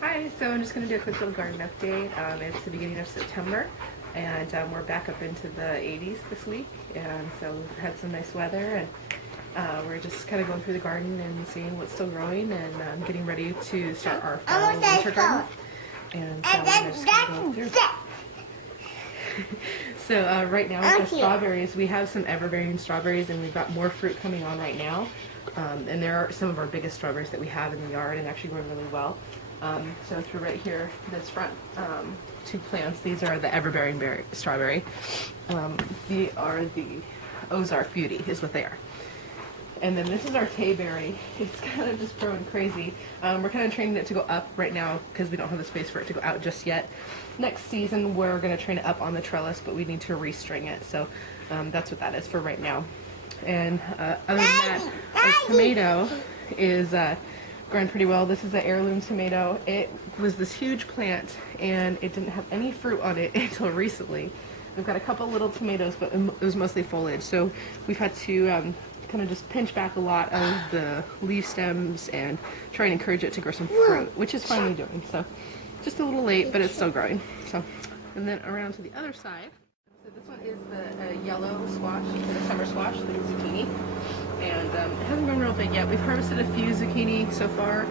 Hi, so I'm just going to do a quick little garden update. It's the beginning of September, and we're back up into the 80s this week, and so we've had some nice weather, and we're just kind of going through the garden and seeing what's still growing, and getting ready to start our fall winter garden. And so we're just going to go through. So right now with the strawberries, we have some everbearing strawberries, and we've got more fruit coming on right now. And there are some of our biggest strawberries that we have in the yard and actually growing really well. So through right here, this front two plants, these are the everbearing strawberry. They are the Ozark Beauty is what they are. And then this is our Tayberry. It's kind of just growing crazy. We're kind of training it to go up right now because we don't have the space for it to go out just yet. Next season, we're going to train it up on the trellis, but we need to restring it. So that's what that is for right now. And other than that, our tomato is growing pretty well. This is an heirloom tomato. It was this huge plant, and it didn't have any fruit on it until recently. We've got a couple little tomatoes, but it was mostly foliage. So we've had to kind of just pinch back a lot of the leaf stems and try and encourage it to grow some fruit, which is finally doing. So just a little late, but it's still growing. So, and then around to the other side. So this one is the yellow squash, the summer squash, the zucchini. And it hasn't been real big yet. We've harvested a few zucchini so far.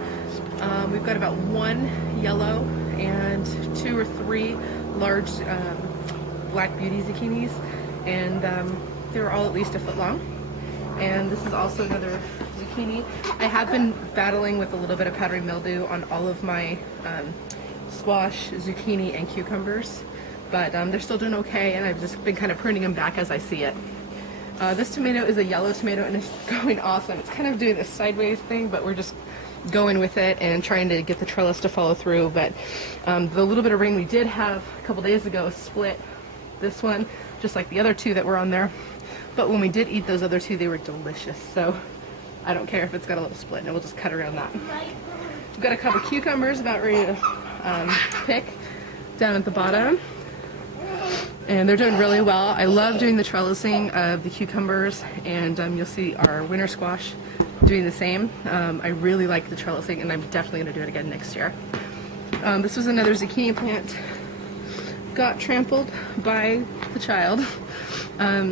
We've got about one yellow and 2 or 3 large black beauty zucchinis, and they were all at least a foot long. And this is also another zucchini. I have been battling with a little bit of powdery mildew on all of my squash, zucchini, and cucumbers, but they're still doing okay, and I've just been kind of pruning them back as I see it. This tomato is a yellow tomato, and it's going awesome. It's kind of doing this sideways thing, but we're just going with it and trying to get the trellis to follow through. But the little bit of rain we did have a couple days ago split this one, just like the other 2 that were on there. But when we did eat those other 2, they were delicious. So I don't care if it's got a little split, and we'll just cut around that. We've got a couple cucumbers about ready to pick down at the bottom. And they're doing really well. I love doing the trellising of the cucumbers, and you'll see our winter squash doing the same. I really like the trellising, and I'm definitely going to do it again next year. This was another zucchini plant. Got trampled by the child.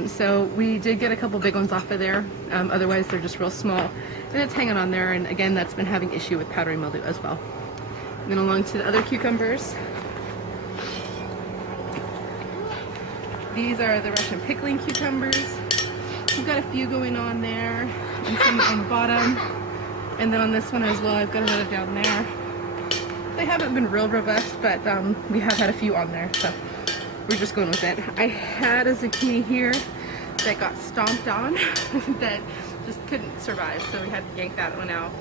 So we did get a couple big ones off of there. Otherwise, they're just real small. And it's hanging on there, and again, that's been having issue with powdery mildew as well. And then along to the other cucumbers. These are the Russian pickling cucumbers. We've got a few going on there, and some on the bottom. And then on this one as well, I've got another down there. They haven't been real robust, but we have had a few on there, so we're just going with it. I had a zucchini here that got stomped on that just couldn't survive, so we had to yank that one out.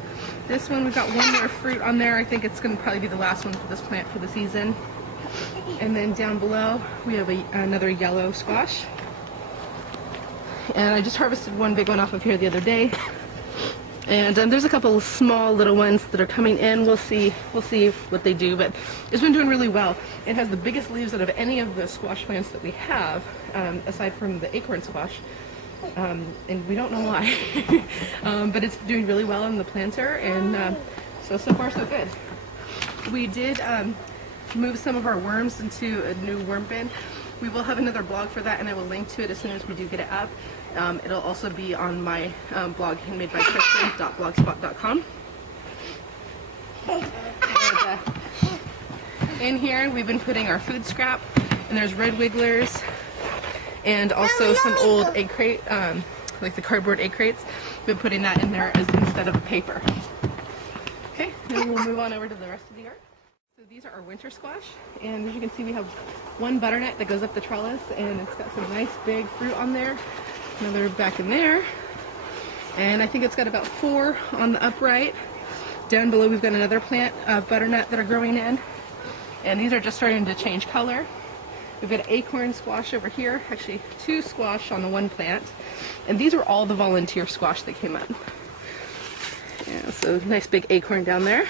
This one, we've got one more fruit on there. I think it's going to probably be the last one for this plant for the season. And then down below, we have another yellow squash. And I just harvested one big one off of here the other day. And there's a couple of small little ones that are coming in. We'll see what they do, but it's been doing really well. It has the biggest leaves out of any of the squash plants that we have, aside from the acorn squash. And we don't know why. But it's doing really well in the planter, and so far so good. We did move some of our worms into a new worm bin. We will have another blog for that, and I will link to it as soon as we do get it up. It'll also be on my blog, handmadebykristen.blogspot.com. In here, we've been putting our food scrap, and there's red wigglers, and also some old egg crate, like the cardboard egg crates. We've been putting that in there instead of paper. Okay, then we'll move on over to the rest of the yard. So these are our winter squash, and as you can see, we have one butternut that goes up the trellis, and it's got some nice big fruit on there. Another back in there, and I think it's got about 4 on the upright. Down below, we've got another plant of butternut that are growing in, and these are just starting to change color. We've got acorn squash over here, actually 2 squash on the one plant, and these are all the volunteer squash that came up. Yeah, so nice big acorn down there.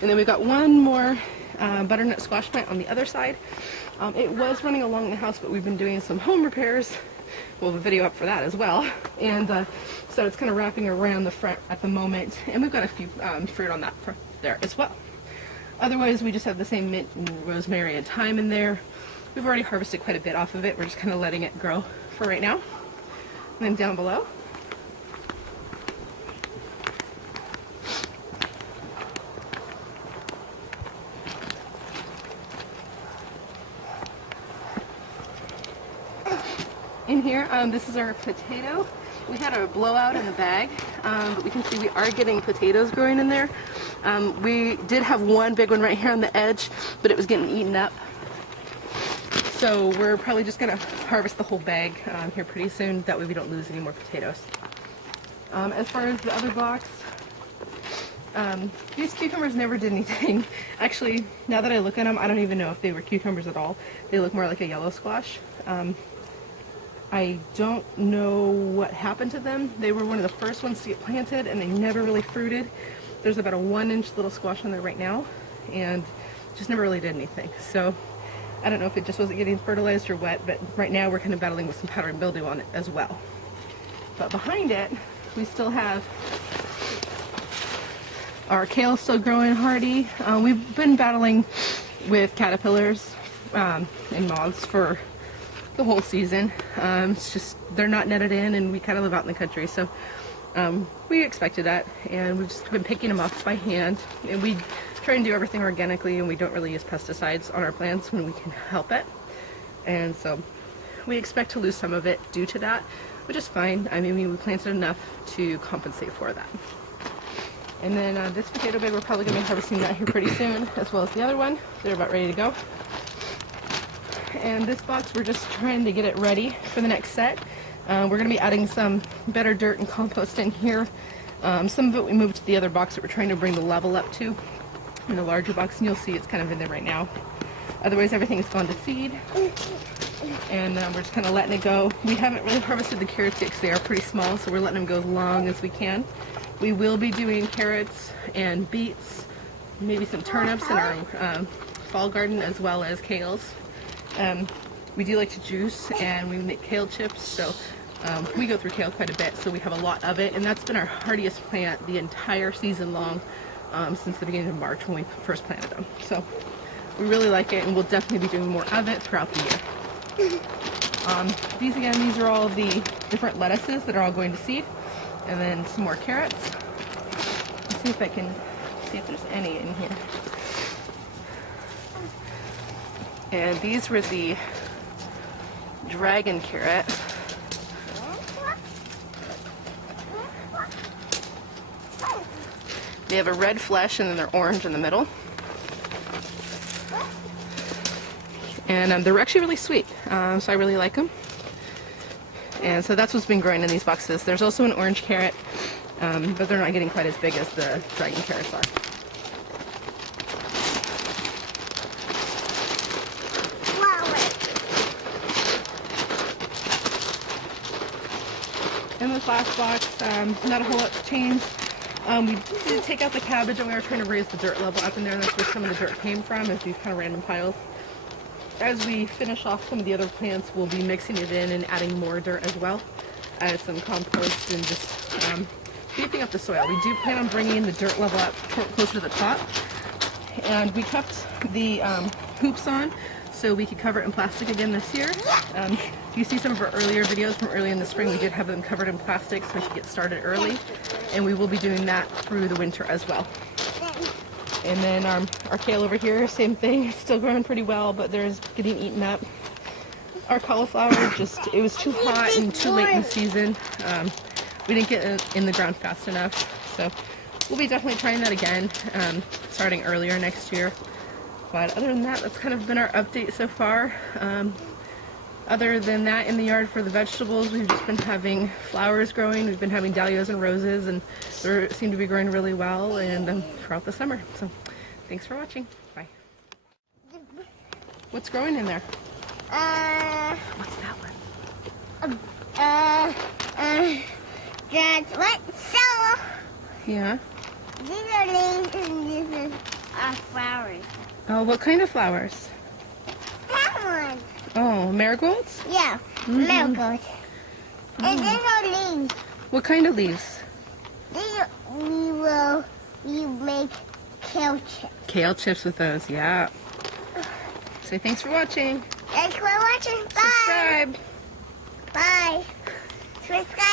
And then we've got one more butternut squash plant on the other side. It was running along the house, but we've been doing some home repairs. We'll have a video up for that as well. And so it's kind of wrapping around the front at the moment. And we've got a few fruit on that front there as well. Otherwise, we just have the same mint and rosemary and thyme in there. We've already harvested quite a bit off of it. We're just kind of letting it grow for right now. And then down below, in here, this is our potato. We had a blowout in the bag, but we can see we are getting potatoes growing in there. We did have one big one right here on the edge, but it was getting eaten up. So we're probably just going to harvest the whole bag here pretty soon. That way we don't lose any more potatoes. As far as the other box, these cucumbers never did anything. Actually, now that I look at them, I don't even know if they were cucumbers at all. They look more like a yellow squash. I don't know what happened to them. They were one of the first ones to get planted and they never really fruited. There's about a 1-inch little squash on there right now and just never really did anything. So I don't know if it just wasn't getting fertilized or what, but right now we're kind of battling with some powdery mildew on it as well. But behind it, we still have our kale still growing hardy. We've been battling with caterpillars and moths for the whole season. It's just they're not netted in and we kind of live out in the country, so we expected that, and we've just been picking them off by hand, and we try and do everything organically, and we don't really use pesticides on our plants when we can help it. And so we expect to lose some of it due to that, which is fine. I mean, we planted enough to compensate for that. And then this potato bag, we're probably going to be harvesting that here pretty soon, as well as the other one. They're about ready to go. And this box, we're just trying to get it ready for the next set. We're going to be adding some better dirt and compost in here. Some of it we moved to the other box that we're trying to bring the level up to in the larger box, and you'll see it's kind of in there right now. Otherwise, everything's gone to seed, and we're just kind of letting it go. We haven't really harvested the carrots yet because they are pretty small, so we're letting them go as long as we can. We will be doing carrots and beets, maybe some turnips in our fall garden, as well as kales. We do like to juice, and we make kale chips, so we go through kale quite a bit, so we have a lot of it, and that's been our hardiest plant the entire season long, since the beginning of March when we first planted them. So we really like it, and we'll definitely be doing more of it throughout the year. These are all the different lettuces that are all going to seed, and then some more carrots. Let's see if I can see if there's any in here. And these were the dragon carrot. They have a red flesh and then they're orange in the middle. And they're actually really sweet, so I really like them. And so that's what's been growing in these boxes. There's also an orange carrot, but they're not getting quite as big as the dragon carrots are. In this last box, not a whole lot to change. We did take out the cabbage, and we were trying to raise the dirt level up in there, and that's where some of the dirt came from, is these kind of random piles. As we finish off some of the other plants, we'll be mixing it in and adding more dirt as well as some compost and just beefing up the soil. We do plan on bringing the dirt level up closer to the top, and we kept the hoops on so we could cover it in plastic again this year. If you see some of our earlier videos from early in the spring, we did have them covered in plastic so we could get started early, and we will be doing that through the winter as well. And then our kale over here, same thing, it's still growing pretty well, but there's getting eaten up. Our cauliflower, it was too hot and too late in the season. We didn't get it in the ground fast enough, so we'll be definitely trying that again, starting earlier next year. But other than that, that's kind of been our update so far. Other than that, in the yard for the vegetables, we've just been having flowers growing. We've been having dahlias and roses, and they seem to be growing really well and throughout the summer. So thanks for watching. Bye. What's growing in there? What's that one? That's what? So. Yeah. These are leaves and these are flowers. Oh, what kind of flowers? That one. Oh, marigolds? Yeah, marigolds. And these are leaves. What kind of leaves? You make kale chips. Kale chips with those, yeah. Say thanks for watching. Thanks for watching. Bye. Subscribe. Bye. Subscribe.